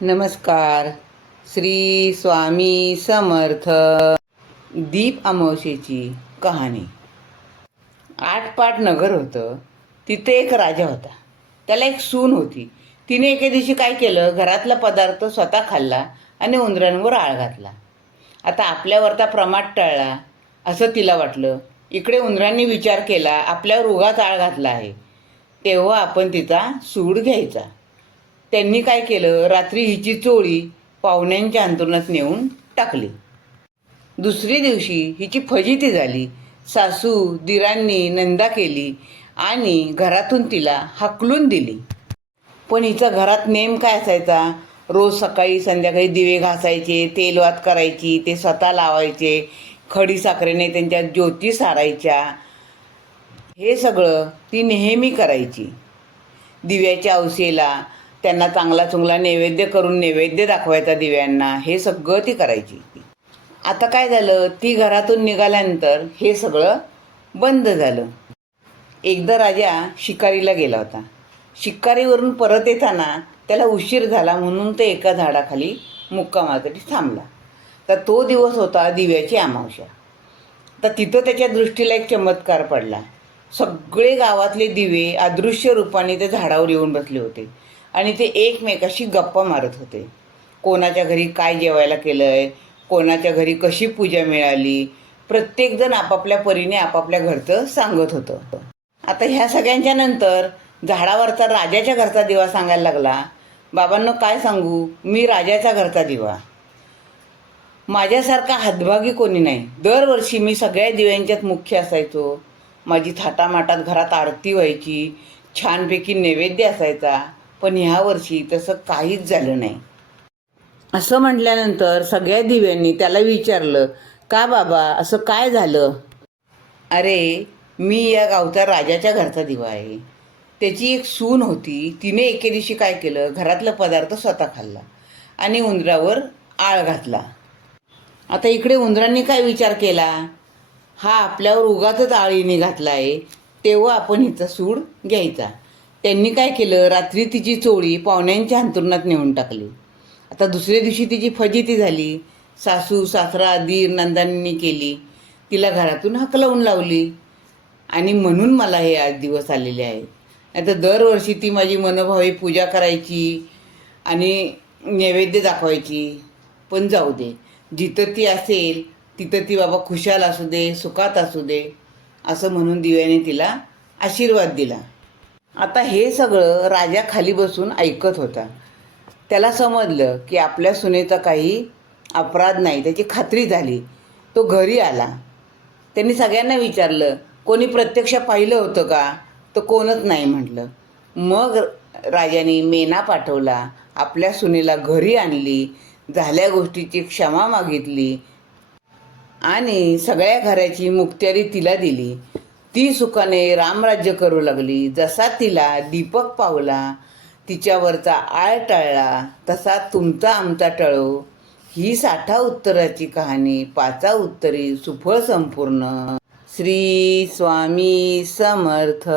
नमस्कार. श्री स्वामी समर्थ. दीप अमावशेची कहाणी. आठपाट नगर होतं. तिथे एक राजा होता. त्याला एक सून होती. तिने एके दिवशी काय केलं? घरातला पदार्थ स्वतः खाल्ला आणि उंदरांवर आळ घातला. आता आपल्यावरचा प्रमाद टळला. असं तिला वाटलं. इकडे उंदरांनी विचार केला. आपल्यावर उगाच आळ घातला आहे. तेव्हा आपण तिचा सूड घ्यायचा. त्यांनी काय केलं? रात्री हिची चोळी पाहुण्यांच्या अंतरुणात नेऊन टाकली. दुसरी दिवशी हिची फजिती झाली. सासू दिरांनी नंदा केली आणि घरातून तिला हाकलून दिली. पण हिचा घरात नेम काय असायचा? रोज सकाळी संध्याकाळी दिवे घासायचे तेलवात करायची ते स्वतः लावायचे खडी साखरेने त्यांच्या ज्योती सारायच्या. हे सगळं ती नेहमी करायची. दिव्याच्या अवसेला त्यांना चांगला चुंगला नैवेद्य करून नैवेद्य दाखवायचा दिव्यांना हे सगळं ती करायची आता काय झालं? ती घरातून निघाल्यानंतर हे सगळं बंद झालं. एकदा राजा शिकारीला गेला होता. शिकारीवरून परत येताना त्याला उशीर झाला म्हणून ते एका झाडाखाली मुक्कामासाठी थांबला. तर तो दिवस होता दिव्याची अमावश्या तर तिथं त्याच्या दृष्टीला एक चमत्कार पडला. सगळे गावातले दिवे अदृश्य रूपाने त्या झाडावर येऊन बसले होते. आणि ते एकमेकाशी गप्पा मारत होते. कोणाच्या घरी काय जेवायला केलं आहे कोणाच्या घरी कशी पूजा मिळाली प्रत्येकजण आपापल्या परीने आपापल्या घरचं सांगत होतं. आता ह्या सगळ्यांच्या नंतर झाडावरचा राजाच्या घरचा दिवा सांगायला लागला. बाबांना काय सांगू? मी राजाच्या घरचा दिवा. माझ्यासारखा हातभागी कोणी नाही. दरवर्षी मी सगळ्या दिव्यांच्यात मुख्य असायचो. माझी थाटामाटात घरात आरती व्हायची छानपैकी नैवेद्य असायचा. पण ह्या वर्षी तसं काहीच झालं नाही. असं म्हटल्यानंतर सगळ्या दिव्यांनी त्याला विचारलं का बाबा असं काय झालं? अरे मी या गावचा राजाच्या घरचा दिवा आहे. त्याची एक सून होती. तिने एके दिवशी काय केलं? घरातला पदार्थ स्वतः खाल्ला आणि उंदरावर आळ घातला. आता इकडे उंदरांनी काय विचार केला? हा आपल्यावर उगाच आळीने घातला आहे. तेव्हा आपण हिचा सूड घ्यायचा. त्यांनी काय केलं? रात्री तिची चोळी पाहुण्यांच्या अंतरुणात नेऊन टाकली. आता दुसऱ्या दिवशी तिची फजिती झाली. सासू सासरा दीर नंदांनी केली. तिला घरातून हकलवून लावली. आणि म्हणून मला हे आज दिवस आलेले आहेत नाही तर दरवर्षी ती माझी मनोभावी पूजा करायची आणि नैवेद्य दाखवायची. पण जाऊ दे. जिथं ती असेल तिथं ती बाबा खुशाल असू दे सुखात असू दे असं म्हणून दिव्याने तिला आशीर्वाद दिला. आता हे सगळं राजा खाली बसून ऐकत होता. त्याला समजलं की आपल्या सुनेचा काही अपराध नाही त्याची खात्री झाली. तो घरी आला. त्यांनी सगळ्यांना विचारलं कोणी प्रत्यक्ष पाहिलं होतं का? तर कोणच नाही म्हटलं. मग राजाने मेना पाठवला आपल्या सुनेला घरी आणली झाल्या गोष्टीची क्षमा मागितली आणि सगळ्या घराची मुक्त्यारी तिला दिली. ती सुखाने रामराज्य करू लागली. जसा तिला दीपक पावला तिच्यावरचा आळ टळला तसा तुमचा आमचा टळो. ही साठा उत्तराची कहाणी पाचा उत्तरी सुफळ संपूर्ण. श्री स्वामी समर्थ.